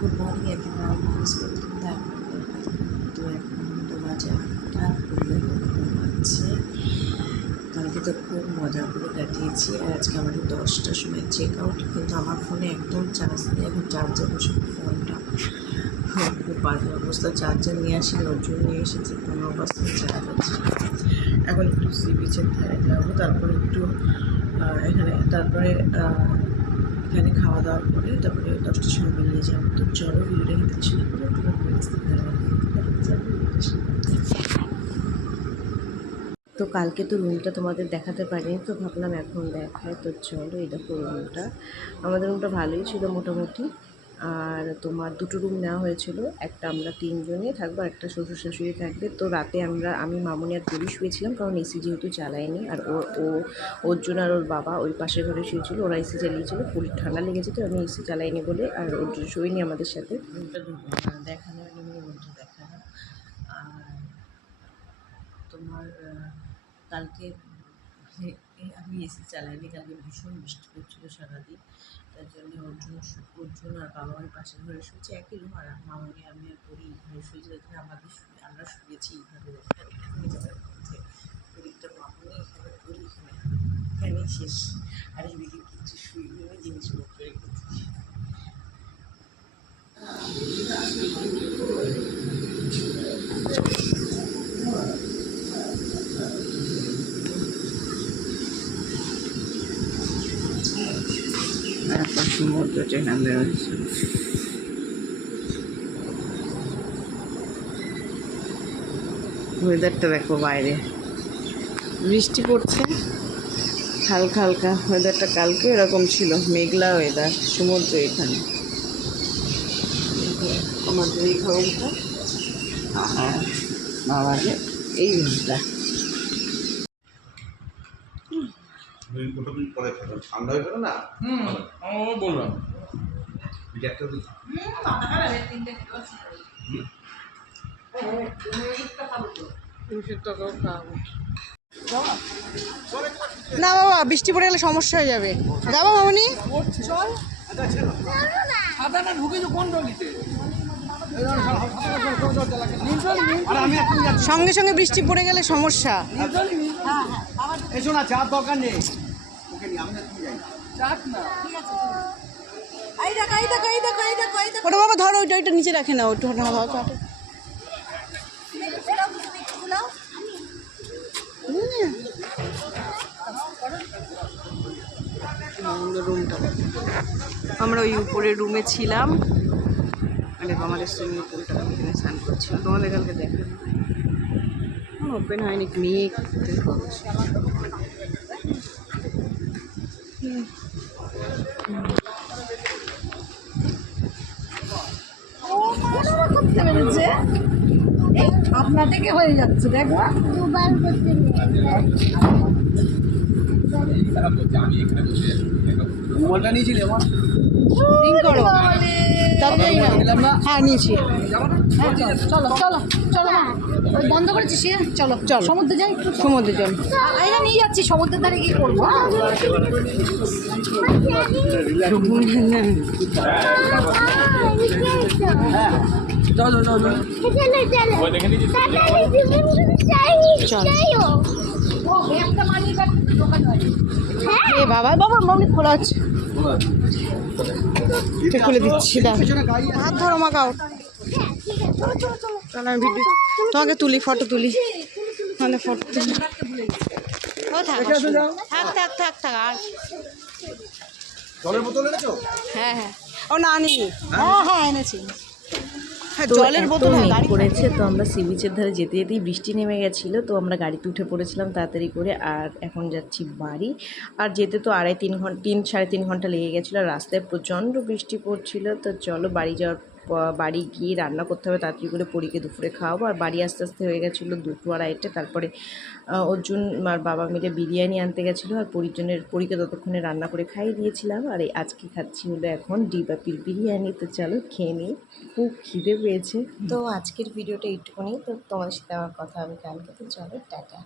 Good morning everyone নমস্কার তো এখন তো বাজে আটটা পরিবার ঘুমাচ্ছে কালকে তো খুব মজা করে কাটিয়েছি আর আজকে আমাদের দশটার সময় চেক আউট কিন্তু আমার ফোনে একদম চার্জ নেই, এখন চার্জার বসে ফোনটা খুব বাজে অবস্থা। চার্জার নিয়ে আসিনি অর্জুন নিয়ে এসেছি কোনো অবস্থায় চার্জ আছে এখন একটু সি বিচের ধারে যাব তারপরে একটু এখানে, তারপরে খাওয়া দাওয়া করে তারপরে দশটার সময় বেরিয়ে যাব। তো চলো ভিডিওটা কিন্তু তো কালকে তো রুমটা তোমাদের দেখাতে পারিনি, তো ভাবলাম এখন দেখায়। তো চলো, এই দেখো রুমটা আমাদের রুমটা ভালোই ছিল মোটামুটি। আর তোমার দুটো রুম নেওয়া হয়েছিল, একটা আমরা তিনজনে থাকব একটা শ্বশুর শাশুড়ি থাকবে। তো রাতে আমরা, আমি, মামুনি আর পুরি শুয়েছিলাম কারণ এসি যেহেতু চালায়নি আর ও ও, অর্জুন আর ওর বাবা ওই পাশের ঘরে শুয়েছিল, ওরা এসি চালিয়েছিল পুরীর ঠান্ডা লেগেছে তো আমি এসি চালাইনি বলে আর অর্জুন শুইনি আমাদের সাথে। দেখানো দেখানো। আর তোমার কালকে আমি এসি চালাইনি কালকে ভীষণ বৃষ্টি পড়ছিল সারাদিন। তার জন্য অর্জুন অর্জুন আর বাবা ওই পাশের ঘরে শুয়েছে। একই রুম আর মামনি, আমি আর করি ঘরে শুয়েছি এখানে আমাদের আমরা শুয়েছি এইভাবে পরীক্ষা মামনি এখানে পরি এখানে। এখানেই শেষ। আর এদিকে কিছু শুয়ে জিনিসপত্র রেখেছি। একটা সমুদ্র ট্রেনে বেরোচ্ছে ওয়েদারটা দেখো বাইরে। বৃষ্টি পড়ছে। হালকা হালকা ওয়েদারটা কালকে এরকম ছিল, মেঘলা ওয়েদার সমুদ্র এখানে। আমাদের এই ঘরটা, আর বাবাদের এই রুমটা পরে ঠান্ডা হয়ে গেল না? হুম ও বললাম। একটা দিই। না। বাবা বৃষ্টি পড়ে গেলে সমস্যা হয়ে যাবে। যাব মামনি? সাদাটা ঢুকেছো কোন টলিতে সঙ্গে সঙ্গে বৃষ্টি পড়ে গেলে সমস্যা। এসো না চার দরকার নেই। ওটা বাবা ধরো ওইটা ওইটা নিচে রাখে না ওটা কাটে আমরা ওই উপরের রুমে ছিলাম। মানে আমাদের সুইমিং পুলটা এখানে স্নান করছিল তোমাদের কালকে দেখা ওপেন হয়নি মেয়ে দেখো আপনা থেকে হয়ে যাচ্ছে দেখো। মোবাইলটা নিয়েছিলে আমার করো। তাড়াতাড়ি নাও। হ্যাঁ নিয়েছি। চলো চলো চলো। ওই বন্ধ করেছিস এ? চলো চলো। সমুদ্রে যাই সমুদ্রে জল এটা নিয়ে যাচ্ছি সমুদ্রের ধারে কি করব। মানি ব্যাগ দোকান এ বাবা বাবা মামনি খোলা আছে। খুলে দিচ্ছি হাত ধরো মাকাও চলো আমি ভিডিও তোমাকে তুলি ফটো তুলি। মানে ফটো তুলি। ও থাক থাক থাক থাক আর জলের বোতল এনেছো? হ্যাঁ হ্যাঁ। ও না আনিনি। হ্যাঁ। হ্যাঁ এনেছি। জলের বোতল হ্যাঁ, করেছে তো আমরা সি বিচের ধারে যেতে যেতেই বৃষ্টি নেমে গেছিল তো আমরা গাড়িতে উঠে পড়েছিলাম তাড়াতাড়ি করে আর এখন যাচ্ছি বাড়ি। আর যেতে তো আড়াই তিন ঘণ্টা তিন সাড়ে তিন ঘণ্টা লেগে গেছিল আর রাস্তায় প্রচণ্ড বৃষ্টি পড়ছিল তো চলো বাড়ি যাওয়ার বাড়ি গিয়ে রান্না করতে হবে, তাড়াতাড়ি করে পরীকে দুপুরে খাওয়াবো। আর বাড়ি আস্তে আস্তে হয়ে গেছিল দুটো আড়াইটে। তারপরে অর্জুন আর বাবা মিলে বিরিয়ানি আনতে গেছিল আর পরিজনের, পরীকে ততক্ষণে রান্না করে খাইয়ে দিয়েছিলাম। আর এই আজকে খাচ্ছি হলো এখন ডিবাপির বিরিয়ানি। তো চলো খেয়ে নিই। খুব খিদে পেয়েছে। তো আজকের ভিডিওটা এইটুকুনি। তো তোমাদের সাথে আমার কথা হবে কালকে। তো চলো, টাটা।